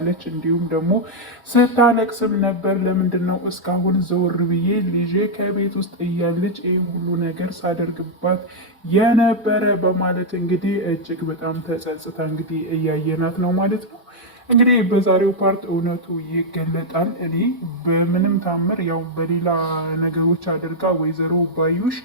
ለች እንዲሁም ደግሞ ስታለቅስም ነበር። ለምንድነው እስካሁን ዘወር ብዬ ልጄ ከቤት ውስጥ እያለች ይህ ሁሉ ነገር ሳደርግባት የነበረ በማለት እንግዲህ እጅግ በጣም ተጸጽታ እንግዲህ እያየናት ነው ማለት ነው። እንግዲህ በዛሬው ፓርት እውነቱ ይገለጣል። እኔ በምንም ታምር ያው በሌላ ነገሮች አድርጋ ወይዘሮ ባዩሽ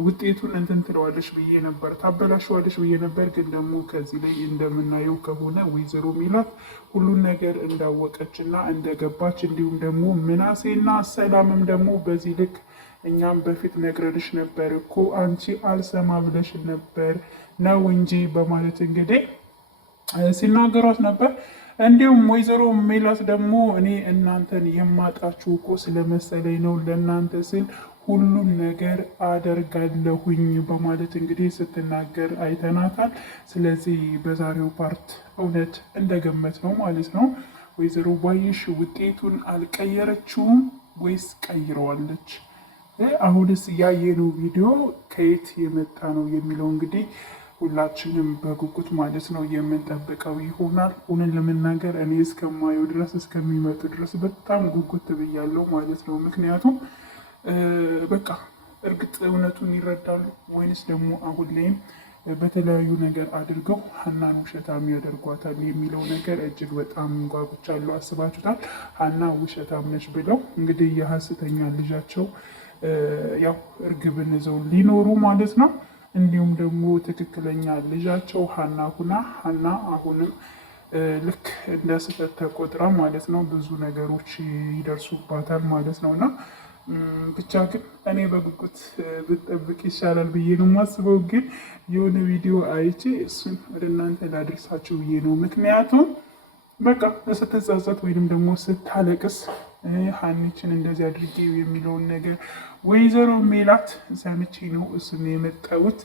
ውጤቱን እንትን ትለዋለች ብዬ ነበር፣ ታበላሸዋለች ብዬ ነበር። ግን ደግሞ ከዚህ ላይ እንደምናየው ከሆነ ወይዘሮ ሜላት ሁሉን ነገር እንዳወቀች እና እንደገባች እንዲሁም ደግሞ ምናሴና ሰላምም ደግሞ በዚህ ልክ እኛም በፊት ነግረንሽ ነበር እኮ አንቺ አልሰማ ብለሽ ነበር ነው እንጂ በማለት እንግዲህ ሲናገሯት ነበር። እንዲሁም ወይዘሮ ሜላት ደግሞ እኔ እናንተን የማጣችሁ እኮ ስለመሰለኝ ነው ለእናንተ ስል ሁሉን ነገር አደርጋለሁኝ በማለት እንግዲህ ስትናገር አይተናታል። ስለዚህ በዛሬው ፓርት እውነት እንደገመት ነው ማለት ነው። ወይዘሮ ባዩሽ ውጤቱን አልቀየረችውም ወይስ ቀይረዋለች? አሁንስ ያየነው ቪዲዮ ከየት የመጣ ነው የሚለው እንግዲህ ሁላችንም በጉጉት ማለት ነው የምንጠብቀው ይሆናል። እውነት ለመናገር እኔ እስከማየው ድረስ እስከሚመጡ ድረስ በጣም ጉጉት ብያለሁ ማለት ነው። ምክንያቱም በቃ እርግጥ እውነቱን ይረዳሉ ወይንስ ደግሞ አሁን ላይም በተለያዩ ነገር አድርገው ሀናን ውሸታም ያደርጓታል የሚለው ነገር እጅግ በጣም ጓጉቻለሁ። አስባችሁታል? ሀና ውሸታም ነች ብለው እንግዲህ የሀሰተኛ ልጃቸው ያው እርግብን ይዘው ሊኖሩ ማለት ነው። እንዲሁም ደግሞ ትክክለኛ ልጃቸው ሀና ሁና ሀና አሁንም ልክ እንደ ስህተት ተቆጥራ ማለት ነው ብዙ ነገሮች ይደርሱባታል ማለት ነው። እና ብቻ ግን እኔ በጉጉት ብጠብቅ ይሻላል ብዬ ነው የማስበው። ግን የሆነ ቪዲዮ አይቼ እሱን ወደ እናንተ ላደርሳችሁ ብዬ ነው። ምክንያቱም በቃ ስትጸጸት ወይንም ደግሞ ስታለቅስ ሀኒችን እንደዚህ አድርጌ የሚለውን ነገር ወይዘሮ ሜላት ሰምቼ ነው እሱን የመጣሁት።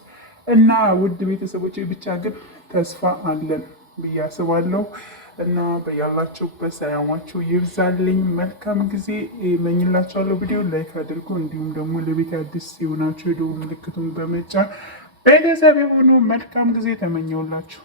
እና ውድ ቤተሰቦች ብቻ ግን ተስፋ አለን ብዬ አስባለሁ። እና በያላችሁበት ሰላማችሁ ይብዛልኝ። መልካም ጊዜ እመኝላችኋለሁ። ቪዲዮ ላይክ አድርጉ። እንዲሁም ደግሞ ለቤት አዲስ የሆናችሁ የደወል ምልክቱን በመጫን ቤተሰብ የሆኑ መልካም ጊዜ ተመኘውላችሁ።